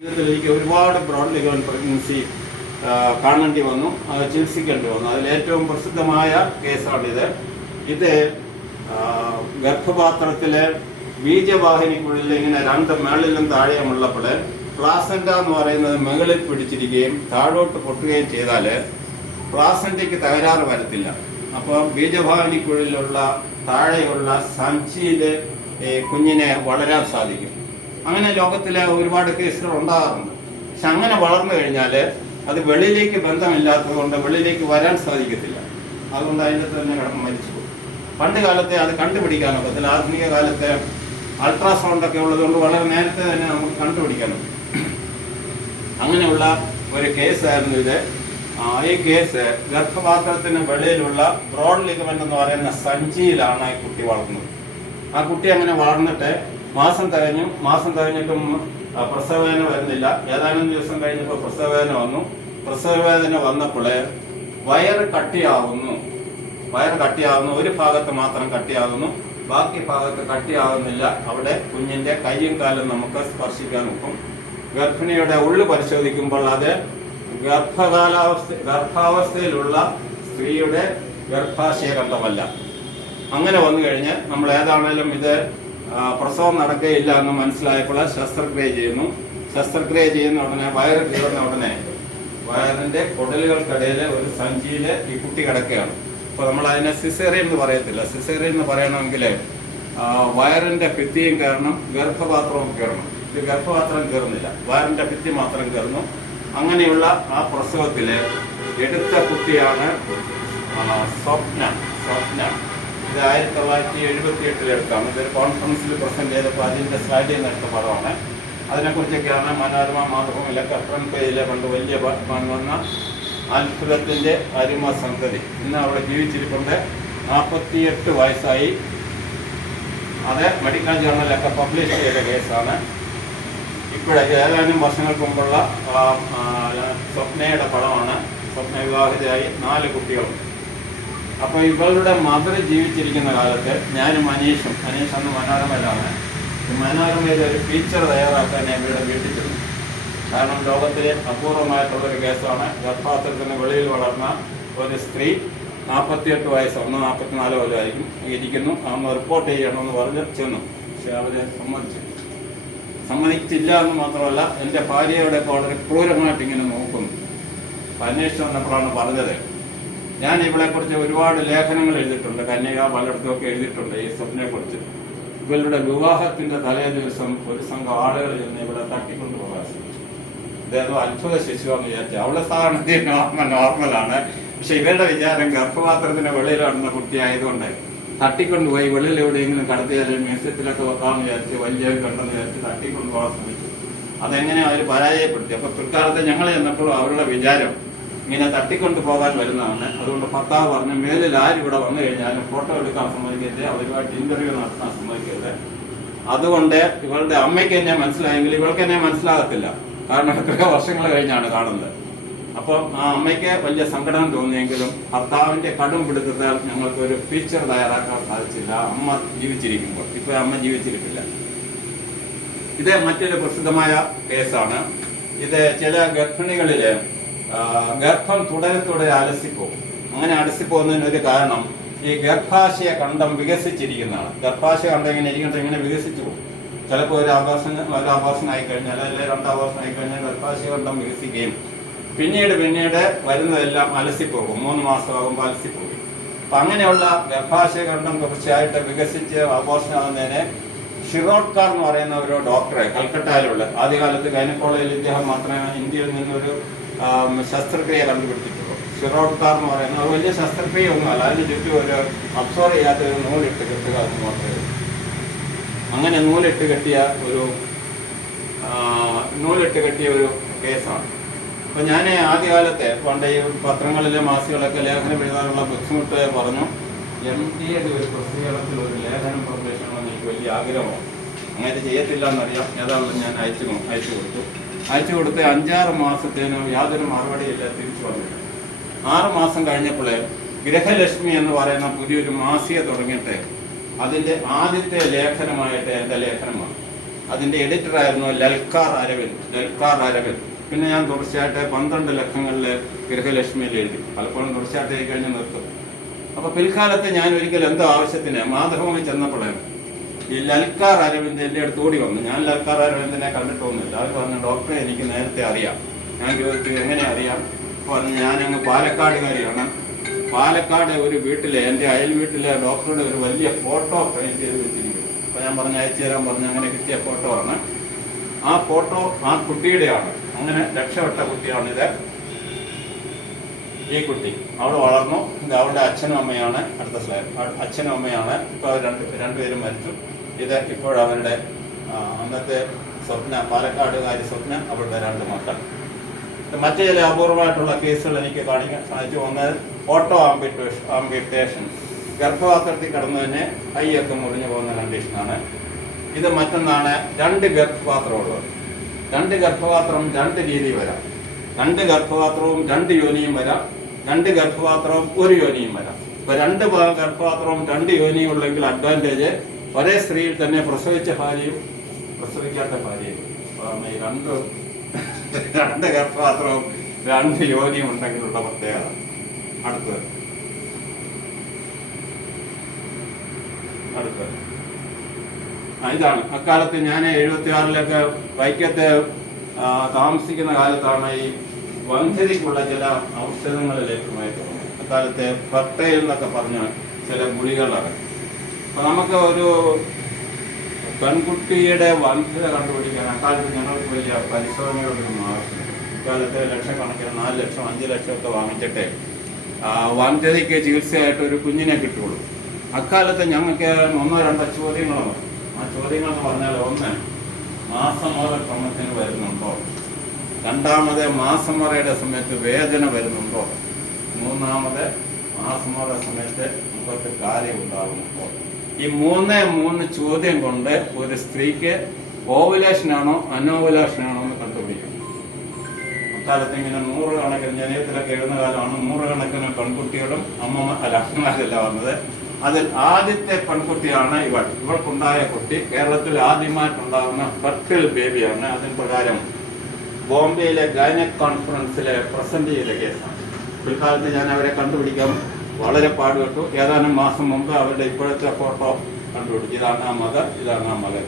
ജീവിതത്തിൽ എനിക്ക് ഒരുപാട് ബ്രോഡ് ലിഗമെന്റ് പ്രഗ്നൻസി കാണേണ്ടി വന്നു, ചികിത്സിക്കേണ്ടി വന്നു. അതിലേറ്റവും പ്രസിദ്ധമായ കേസാണിത്. ഇത് ഗർഭപാത്രത്തിലെ ബീജവാഹിനിക്കുള്ളിൽ ഇങ്ങനെ രണ്ട് മേളിലും താഴെയുമുള്ളപ്പോൾ പ്ലാസന്റ എന്ന് പറയുന്നത് മുകളിൽ പിടിച്ചിരിക്കുകയും താഴോട്ട് പൊട്ടുകയും ചെയ്താൽ പ്ലാസന്റയ്ക്ക് തകരാറ് വരത്തില്ല. അപ്പോൾ ബീജവാഹിനിക്കുള്ളിലുള്ള താഴെയുള്ള സഞ്ചിയിൽ കുഞ്ഞിനെ വളരാൻ സാധിക്കും. അങ്ങനെ ലോകത്തിലെ ഒരുപാട് കേസുകൾ ഉണ്ടാകാറുണ്ട്. പക്ഷെ അങ്ങനെ വളർന്നു കഴിഞ്ഞാൽ അത് വെളിയിലേക്ക് ബന്ധമില്ലാത്തത് കൊണ്ട് വെളിയിലേക്ക് വരാൻ സാധിക്കത്തില്ല. അതുകൊണ്ട് അതിൻ്റെ തന്നെ കിടന്ന് മരിച്ചു പോകും. പണ്ട് കാലത്തെ അത് കണ്ടുപിടിക്കാനൊക്കത്തില്ല. ആധുനിക കാലത്തെ അൾട്രാസൗണ്ടൊക്കെ ഉള്ളതുകൊണ്ട് വളരെ നേരത്തെ തന്നെ നമുക്ക് കണ്ടുപിടിക്കാനും. അങ്ങനെയുള്ള ഒരു കേസായിരുന്നു ഇത്. ഈ കേസ് ഗർഭപാത്രത്തിന് വെളിയിലുള്ള ബ്രോഡ് ലിഗമെന്റ് എന്ന് പറയുന്ന സഞ്ചിയിലാണ് ഈ കുട്ടി വളർന്നത്. ആ കുട്ടി അങ്ങനെ വളർന്നിട്ട് മാസം കഴിഞ്ഞിട്ടും പ്രസവവേദന വരുന്നില്ല. ഏതാനും ദിവസം കഴിഞ്ഞപ്പോൾ പ്രസവവേദന വന്നു. പ്രസവവേദന വന്നപ്പോൾ വയറ് കട്ടിയാവുന്നു. ഒരു ഭാഗത്ത് മാത്രം കട്ടിയാകുന്നു, ബാക്കി ഭാഗത്ത് കട്ടിയാകുന്നില്ല. അവിടെ കുഞ്ഞിന്റെ കൈയും കാലും നമുക്ക് സ്പർശിക്കാൻ ഒക്കും. ഗർഭിണിയുടെ ഉള്ളു പരിശോധിക്കുമ്പോൾ അത് ഗർഭാവസ്ഥയിലുള്ള സ്ത്രീയുടെ ഗർഭാശയ ഖണ്ഡമല്ല. അങ്ങനെ വന്നു കഴിഞ്ഞ് നമ്മൾ ഏതാണേലും ഇത് പ്രസവം നടക്കുകയില്ല എന്ന് മനസ്സിലായപ്പോൾ ശസ്ത്രക്രിയ ചെയ്യുന്ന ഉടനെ വയറ് കീറുന്ന ഉടനെ വയറിന്റെ കുടലുകൾക്കിടയിൽ ഒരു സഞ്ചിയിൽ ഈ കുട്ടി കിടക്കുകയാണ്. അപ്പോൾ നമ്മൾ അതിനെ സിസേറിയൻ എന്ന് പറയത്തില്ല. സിസേറിയൻ എന്ന് പറയണമെങ്കിൽ വയറിന്റെ ഭിത്തിയും കയറണം, ഗർഭപാത്രവും കയറണം. ഇത് ഗർഭപാത്രം കയറുന്നില്ല, വയറിന്റെ ഭിത്തി മാത്രം കയറുന്നു. അങ്ങനെയുള്ള ആ പ്രസവത്തിൽ എടുത്ത കുട്ടിയാണ് സ്വപ്ന. ഇത് 1978 എടുത്താണ്. ഇതൊരു കോൺഫറൻസിൽ പ്രസന്റ് ചെയ്തപ്പോൾ അതിൻ്റെ സ്ലൈഡിൽ നിന്ന് എടുത്ത പടമാണ്. അതിനെക്കുറിച്ചൊക്കെയാണ് മനോരമ മാതൃഭൂമിയിലൊക്കെ ഫ്രണ്ട് പേജിലെ കണ്ട് വലിയ വന്ന അത്ഭുതത്തിൻ്റെ അരിമ സന്തതി. ഇന്ന് അവിടെ ജീവിച്ചിരിക്കൊണ്ട് 48 വയസ്സായി. അത് മെഡിക്കൽ ജേർണലൊക്കെ പബ്ലിഷ് ചെയ്ത കേസാണ്. ഇപ്പോഴൊക്കെ ഏതാനും വർഷങ്ങൾക്ക് മുമ്പുള്ള സ്വപ്നയുടെ പടമാണ്. സ്വപ്ന വിവാഹിതയായി 4 കുട്ടികളും. അപ്പോൾ ഇവളുടെ മദർ ജീവിച്ചിരിക്കുന്ന കാലത്ത് ഞാനും അനീഷ് അന്ന് മനോരമയിലാണ്. മനോരമയിൽ ഒരു ഫീച്ചർ തയ്യാറാക്കാൻ ഇവരുടെ വീട്ടിൽ ചെന്നു. കാരണം ലോകത്തിലെ അപൂർവമായിട്ടുള്ളൊരു കേസാണ്. ഗർഭപാത്രത്തിന് വെളിയിൽ വളർന്ന ഒരു സ്ത്രീ 48 വയസ്സ്, 44 കൊല്ലമായിരിക്കും ഇരിക്കുന്നു. അന്ന് റിപ്പോർട്ട് ചെയ്യണമെന്ന് പറഞ്ഞ് ചെന്നു. പക്ഷെ അവരെ സമ്മതിച്ചില്ല എന്ന് മാത്രമല്ല, എൻ്റെ ഭാര്യയുടെ വളരെ ക്രൂരമായിട്ട് ഇങ്ങനെ നോക്കുന്നു. അന്വേഷിച്ച് വന്നപ്പോഴാണ് പറഞ്ഞത്, ഞാൻ ഇവളെക്കുറിച്ച് ഒരുപാട് ലേഖനങ്ങൾ എഴുതിയിട്ടുണ്ട്, കന്യക പലയിടത്തുമൊക്കെ എഴുതിയിട്ടുണ്ട് ഈ സ്വപ്നയെക്കുറിച്ച്. ഇവരുടെ വിവാഹത്തിൻ്റെ തലേ ദിവസം ഒരു സംഘം ആളുകൾ ചെന്ന് ഇവിടെ തട്ടിക്കൊണ്ടുപോകാൻ ശ്രമിച്ചു. ഇതേതോ അത്ഭുത ശിശുവാന്ന് വിചാരിച്ചു. അവളെ സാധാരണ നോർമലാണ്. പക്ഷെ ഇവരുടെ വിചാരം ഗർഭപാത്രത്തിന് വെളിയിൽ നടന്ന കുട്ടിയായതുകൊണ്ട് തട്ടിക്കൊണ്ടുപോയി വെളിയിൽ എവിടെയെങ്കിലും കടത്തിയാലും മ്യൂസിയത്തിലൊക്കെ വെക്കാമെന്ന് വിചാരിച്ച് വലിയ കണ്ടെന്ന് വിചാരിച്ച് തട്ടിക്കൊണ്ടുപോകാൻ ശ്രമിച്ചു. അതെങ്ങനെ അവർ പരാജയപ്പെടുത്തി. അപ്പോൾ പിൽക്കാലത്ത് ഞങ്ങൾ ചെന്നപ്പോഴും അവരുടെ വിചാരം ഇങ്ങനെ തട്ടിക്കൊണ്ടു പോകാൻ വരുന്നതാണ്. അതുകൊണ്ട് ഭർത്താവ് പറഞ്ഞു, മേലിൽ ആരും ഇവിടെ വന്നു കഴിഞ്ഞാലും ഫോട്ടോ എടുക്കാൻ സമ്മതിക്കരുത്, അവരുമായിട്ട് ഇന്റർവ്യൂ നടത്താൻ സമ്മതിക്കരുത്. അതുകൊണ്ട് ഇവളുടെ അമ്മയ്ക്ക് എന്നെ മനസ്സിലായെങ്കിൽ ഇവൾക്ക് എന്നെ മനസ്സിലാകത്തില്ല. കാരണം എത്രയോ വർഷങ്ങൾ കഴിഞ്ഞാണ് കാണുന്നത്. അപ്പം ആ അമ്മയ്ക്ക് വലിയ സങ്കടം തോന്നിയെങ്കിലും ഭർത്താവിന്റെ കടും പിടുത്തത്താൽ ഞങ്ങൾക്ക് ഒരു ഫീച്ചർ തയ്യാറാക്കാൻ സാധിച്ചില്ല. അമ്മ ജീവിച്ചിരിക്കുമ്പോൾ. ഇപ്പോൾ അമ്മ ജീവിച്ചിരിക്കില്ല. ഇത് മറ്റൊരു പ്രസിദ്ധമായ കേസാണ്. ഇത് ചില ഗർഭിണികളിൽ ഗർഭം തുടരെ അലസിപ്പോകും. അങ്ങനെ അലസിപ്പോകുന്നതിനൊരു കാരണം ഈ ഗർഭാശയ ഖണ്ഡം വികസിച്ചിരിക്കുന്നതാണ്. ഗർഭാശയ ഖണ്ഡം ഇങ്ങനെ വികസിച്ചു പോകും. ചിലപ്പോൾ ഒരു ആഭാസം ആയിക്കഴിഞ്ഞാൽ അല്ലെങ്കിൽ 2 ആഭാസം ആയിക്കഴിഞ്ഞാൽ ഗർഭാശയ ഖണ്ഡം വികസിക്കുകയും പിന്നീട് വരുന്നതെല്ലാം അലസിപ്പോകും. 3 മാസമാകുമ്പോൾ അലസിപ്പോകും. അപ്പം അങ്ങനെയുള്ള ഗർഭാശയ ഖണ്ഡം കുറച്ചായിട്ട് വികസിച്ച് ആഘോഷമാകുന്നതിനെ ഷിറോഡ്കാർ എന്ന് പറയുന്ന ഒരു ഡോക്ടറെ കൽക്കട്ടയിലുള്ള ആദ്യകാലത്ത് ഗൈനക്കോളജിയിൽ ഇദ്ദേഹം മാത്രമേ ഇന്ത്യയിൽ നിന്നൊരു ശസ്ത്രക്രിയ കണ്ടുപിടിച്ചിട്ടുള്ളൂ. ഷിറോഡ്കാർ എന്ന് പറയുന്നത് വലിയ ശസ്ത്രക്രിയ ഒന്നുമല്ല. അതിന് ചുറ്റും ഒരു അബ്സോർവ് ചെയ്യാത്ത ഒരു നൂലിട്ട് കെട്ടുക എന്ന് മാത്രമേ ഉള്ളൂ. അങ്ങനെ നൂലിട്ട് കെട്ടിയ ഒരു കേസാണ്. അപ്പോൾ ഞാൻ ആദ്യകാലത്തെ പണ്ട് ഈ പത്രങ്ങളിലെ മാസികളൊക്കെ ലേഖനം എഴുതാനുള്ള ബുദ്ധിമുട്ട് പറഞ്ഞു. MD ഒരു പ്രസിദ്ധീകരണത്തിൽ ഒരു ലേഖനം പബ്ലിഷ് ചെയ്യണമെന്ന് എനിക്ക് വലിയ ആഗ്രഹമാണ്. അങ്ങനെ ചെയ്യത്തില്ല എന്നറിയാം. ഏതാണെന്ന് ഞാൻ അയച്ചു കൊടുത്ത് 5-6 മാസത്തേന് യാതൊരു മറുപടിയില്ല, തിരിച്ചു വന്നു. 6 മാസം കഴിഞ്ഞപ്പോൾ ഗൃഹലക്ഷ്മി എന്ന് പറയുന്ന പുതിയൊരു മാസിക തുടങ്ങിയിട്ട് അതിൻ്റെ ആദ്യത്തെ ലേഖനമായിട്ട് എൻ്റെ ലേഖനമാണ്. അതിൻ്റെ എഡിറ്ററായിരുന്നു ലൽക്കാർ അരവിന്ദ്. പിന്നെ ഞാൻ തുടർച്ചയായിട്ട് 12 ലക്കങ്ങളിൽ ഗൃഹലക്ഷ്മിയിൽ എഴുതി. പലപ്പോഴും തുടർച്ചയായിട്ട് എഴുതി കഴിഞ്ഞ് നിർത്തും. അപ്പോൾ പിൽക്കാലത്ത് ഞാൻ ഒരിക്കലും എന്തോ ആവശ്യത്തിന് മാതൃഭൂമി ചെന്നപ്പോഴേ ഈ ലൽക്കാർ അരവിന്ദ് എൻ്റെ അടുത്ത് ഓടി വന്നു. ഞാൻ ലൽക്കാർ അരവിന്ദിനെ കണ്ടിട്ടൊന്നുമില്ല. അവർ പറഞ്ഞു, ഡോക്ടറെ എനിക്ക് നേരത്തെ അറിയാം. ഞാൻ ചോദിച്ചു, എങ്ങനെ അറിയാം? പറഞ്ഞു, ഞാനങ്ങ് പാലക്കാടുകാരിയാണ്. പാലക്കാട് ഒരു വീട്ടിലെ എൻ്റെ അയൽ വീട്ടിലെ ഡോക്ടറുടെ ഒരു വലിയ ഫോട്ടോ ഫ്രെയിം ചെയ്ത് വെച്ചിരിക്കുന്നു. അപ്പോൾ ഞാൻ പറഞ്ഞു, അയച്ചു തരാൻ പറഞ്ഞു. അങ്ങനെ കിട്ടിയ ഫോട്ടോ ആണ്. ആ ഫോട്ടോ ആ കുട്ടിയുടെയാണ്. അങ്ങനെ രക്ഷപ്പെട്ട കുട്ടിയാണിത്. ഈ കുട്ടി അവിടെ വളർന്നു. ഇത് അവളുടെ അച്ഛനും അമ്മയാണ്. അടുത്ത സ്ലൈഡ്. അച്ഛനും അമ്മയാണ്. ഇപ്പോൾ അവർ രണ്ടുപേരും മരിച്ചു. ഇത് ഇപ്പോഴവരുടെ അന്നത്തെ സ്വപ്ന, പാലക്കാടുകാരി സ്വപ്ന, അവളുടെ 2 മക്കൾ. മറ്റു ചില അപൂർവമായിട്ടുള്ള കേസുകൾ എനിക്ക് കാണിക്കാൻ സാധിച്ചു. ഒന്ന് ഓട്ടോ ആംബിറ്റേഷൻ, ഗർഭപാത്രത്തിൽ കിടന്നതിന് കൈയൊക്കെ മുറിഞ്ഞു പോകുന്ന കണ്ടീഷനാണ്. ഇത് മറ്റൊന്നാണ് 2 ഗർഭപാത്രമുള്ളത്. 2 ഗർഭപാത്രം 2 രീതി വരാം. 2 ഗർഭപാത്രവും 2 യോനിയും വരാം. 2 ഗർഭപാത്രവും 1 യോനിയും വരാം. ഇപ്പൊ 2 ഗർഭപാത്രവും 2 യോനിയും ഉള്ളെങ്കിൽ അഡ്വാൻറ്റേജ് ഒരേ സ്ത്രീയിൽ തന്നെ പ്രസവിച്ച ഭാര്യയും പ്രസവിക്കാത്ത ഭാര്യയും. ഈ 2 ഗർഭപാത്രവും 2 യോനിയും ഉണ്ടെങ്കിലുള്ള പ്രത്യേകത. അടുത്തത് ഇതാണ്. അക്കാലത്ത് ഞാൻ 76-ലൊക്കെ വൈക്കത്ത് താമസിക്കുന്ന കാലത്താണ് ഈ വന്ധ്യതയ്ക്കുള്ള ചില ഔഷധങ്ങൾ ലഭ്യമായി തുടങ്ങി. അക്കാലത്തെ ഫർട്ടൈൽ എന്നൊക്കെ പറഞ്ഞ ചില ഗുളികളാണ്. അപ്പം നമുക്ക് ഒരു പെൺകുട്ടിയുടെ വന്ധ്യത കണ്ടുപിടിക്കാൻ അക്കാലത്ത് ഞങ്ങൾക്ക് വലിയ പരിശോധനകളൊന്നും ആവശ്യമില്ല. ഇക്കാലത്ത് ലക്ഷക്കണക്കിന് 4 ലക്ഷം 5 ലക്ഷം ഒക്കെ വാങ്ങിച്ചിട്ട് വന്ധ്യതയ്ക്ക് ചികിത്സയായിട്ട് ഒരു കുഞ്ഞിനെ കിട്ടുള്ളൂ. അക്കാലത്ത് ഞങ്ങൾക്ക് 1-2 ചോദ്യങ്ങളാണ്. ആ ചോദ്യങ്ങൾ എന്ന് പറഞ്ഞാൽ, 1, മാസമുറ ക്രമത്തിന് വരുന്നുണ്ടോ? 2, മാസമുറയുടെ സമയത്ത് വേദന വരുന്നുണ്ടോ? 3, മാസമുറ സമയത്ത് മുഖത്ത് കാര്യം ഉണ്ടാകുന്നുണ്ടോ? ഈ 3 ചോദ്യം കൊണ്ട് ഒരു സ്ത്രീക്ക് ഓവുലേഷനാണോ അനോവുലേഷനാണോ എന്ന് കണ്ടുപിടിക്കും. അക്കാലത്ത് ഇങ്ങനെ 100 കണക്കിന് ജനയത്തിലൊക്കെ എഴുതുന്ന കാലമാണ്. 100 കണക്കിന് പെൺകുട്ടികളും അമ്മമാരല്ല വന്നത്. അതിൽ ആദ്യത്തെ പെൺകുട്ടിയാണ് ഇവൾക്കുണ്ടായ കുട്ടി. കേരളത്തിൽ ആദ്യമായിട്ടുണ്ടാകുന്ന ഫെർട്ടിൽ ബേബിയാണ്. അതിന് പ്രകാരം ബോംബെയിലെ ഗൈനക് കോൺഫറൻസിൽ പ്രസന്റ് ചെയ്ത കേസാണ്. പിൽക്കാലത്ത് ഞാൻ അവരെ കണ്ടുപിടിക്കാൻ വളരെ പാടുപെട്ടു. ഏതാനും മാസം മുമ്പ് അവരുടെ ഇപ്പോഴത്തെ ഫോട്ടോ കണ്ടുപിടിച്ചു. ഇതാണ് ആ മകൻ, ഇതാണ് ആ മകൻ.